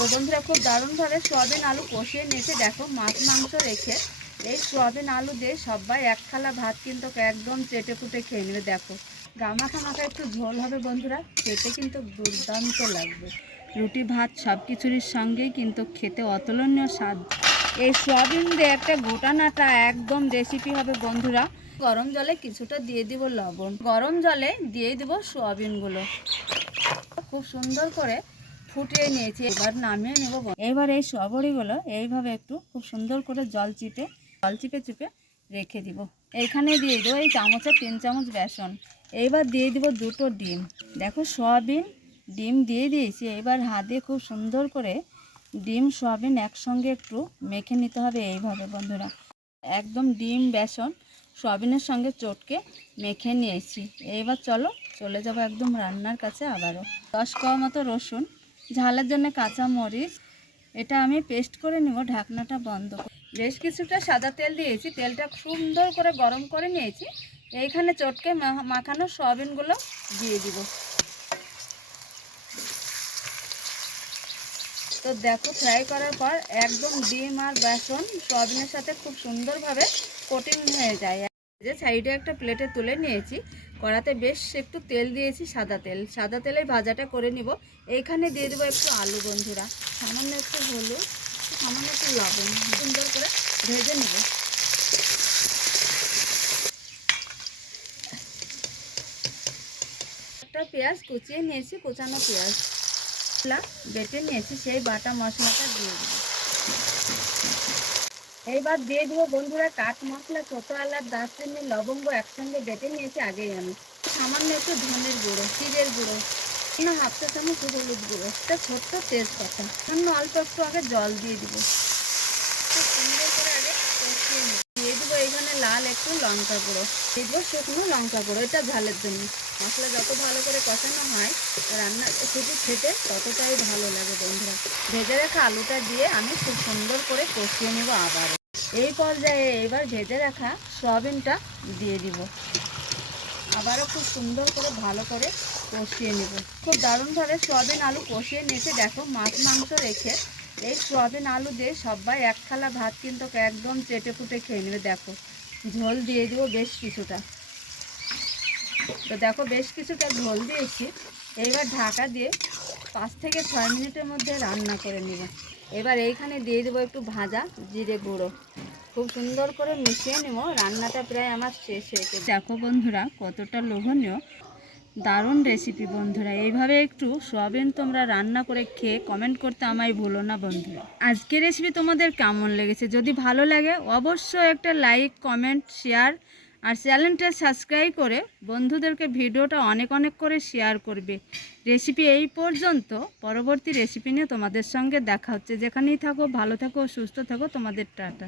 তো বন্ধুরা খুব দারুণভাবে সোয়াবিন আলু কষিয়ে নিয়েছে। দেখো মাছ মাংস রেখে এই সোয়াবিন আলু দিয়ে সবাই এক থালা ভাত কিন্তু একদম চেটে পুটে খেয়ে নেবে। দেখো গামাখা মাখা একটু ঝোল হবে বন্ধুরা, খেতে কিন্তু দুর্দান্ত লাগবে। রুটি ভাত সব কিছুর সঙ্গেই কিন্তু খেতে অতুলনীয় স্বাদ। এই সোয়াবিন দিয়ে একটা গোটা নাটা একদম রেসিপি হবে বন্ধুরা। গরম জলে কিছুটা দিয়ে দিব লবণ, গরম জলে দিয়ে দিব সোয়াবিনগুলো, খুব সুন্দর করে ফুটিয়ে নিয়েছি। এবার নামিয়ে নেব। এবার এই সবরিগুলো এইভাবে একটু খুব সুন্দর করে জল চিপে চিপে রেখে দিব। এইখানে দিয়ে দেবো এই চামচে 3 চামচ বেসন। এইবার দিয়ে দিব 2টো ডিম। দেখো সোয়াবিন ডিম দিয়ে দিয়েছি। এবার হাত দিয়ে খুব সুন্দর করে ডিম সোয়াবিন একসঙ্গে একটু মেখে নিতে হবে এইভাবে বন্ধুরা। একদম ডিম বেসন সোয়াবিনের সঙ্গে চটকে মেখে নিয়েছি। এইবার চলে যাব একদম রান্নার কাছে। আবারও 10 কোয়া মতো রসুন, ঝালের জন্য কাঁচা মরিচ, এটা আমি পেস্ট করে নিব। ঢাকনাটা বন্ধ। বেশ কিছুটা সাদা তেল দিয়েছি, তেলটা সুন্দর করে গরম করে নিয়েছি। এইখানে চটকে মাখানো সোয়াবিনগুলো দিয়ে দিব। তো দেখো ফ্রাই করার পর একদম ডিম আর বেসন সোয়াবিনের সাথে খুব সুন্দরভাবে কোটিং হয়ে যায়। যে সাইডে একটা প্লেটে তুলে নিয়েছি। কড়াতে বেশ একটু তেল দিয়েছি, সাদা তেলে ভাজাটা করে নিব। এইখানে দিয়ে দেবো একটু আলু বন্ধুরা, সামান্য একটু হলুদ, সামান্য একটু লবণ, সুন্দর করে ভেজে নেব। একটা পেঁয়াজ কুচিয়ে নিয়েছি, কুচানো পেঁয়াজ বেটে নিয়েছি, সেই বাটা মশলাটা দিয়ে দেবো। এইবার দিয়ে দেবো বন্ধুরা কাঠ মশলা, ছোটো এলাচ, দারচিনি, লবঙ্গ একসঙ্গে বেটে নিয়েছি আগেই আমি। সামান্য একটু ধনের গুঁড়ো, জিরের গুঁড়ো, হাফ চা চামচ হলুদ গুঁড়ো, একটা ছোট্ট তেজপাতা, অল্প একটু আগে জল দিয়ে দিব। খুব সুন্দর করে আগে কষিয়ে নিই। দিয়ে দেবো এইখানে লাল একটু লঙ্কা গুঁড়ো, দিয়ে দেবো শুকনো লঙ্কা গুঁড়ো, এটা ঝালের জন্য। মশলা যত ভালো করে কষানো হয় রান্না রেসিপি খেতে ততটাই ভালো লাগে বন্ধুরা। ভেজে রাখা আলুটা দিয়ে আমি খুব সুন্দর করে কষিয়ে নেব। আবারও এই পর্যায়ে এবার ভেজে রাখা সয়াবিনটা দিয়ে দিব। আবারও খুব সুন্দর করে ভালো করে কষিয়ে নেব। খুব দারুণভাবে সয়াবিন আলু কষিয়ে নিয়েছে। দেখো মাছ মাংস রেখে এই সয়াবিন আলু দিয়ে সবাই এক থালা ভাত কিন্তু একদম চেটে পুটে খেয়ে নেবে। দেখো ঝোল দিয়ে দিব বেশ কিছুটা। তো দেখো বেশ কিছুটা ঝোল দিয়েছি। এইবার ঢাকা দিয়ে 5 থেকে 6 মিনিটের মধ্যে রান্না করে নেব। এবার এইখানে দিয়ে দেবো একটু ভাজা জিরে গুঁড়ো, খুব সুন্দর করে মিশিয়ে নেব। রান্নাটা প্রায় আমার শেষ হয়েছে। দেখো বন্ধুরা কতটা লোভনীয় দারুণ রেসিপি বন্ধুরা। এইভাবে একটু সোয়াবিন তোমরা রান্না করে খেয়ে কমেন্ট করতে আমায় ভুলো না বন্ধুরা। আজকের রেসিপি তোমাদের কেমন লেগেছে? যদি ভালো লাগে অবশ্যই একটা লাইক, কমেন্ট, শেয়ার আর চ্যানেলটা সাবস্ক্রাইব করে বন্ধুদেরকে ভিডিওটা অনেক অনেক করে শেয়ার করবে। রেসিপি এই পর্যন্ত, পরবর্তী রেসিপি নিয়ে তোমাদের সঙ্গে দেখা হচ্ছে। যেখানেই থাকো ভালো থাকো, সুস্থ থাকো। তোমাদের টাটা।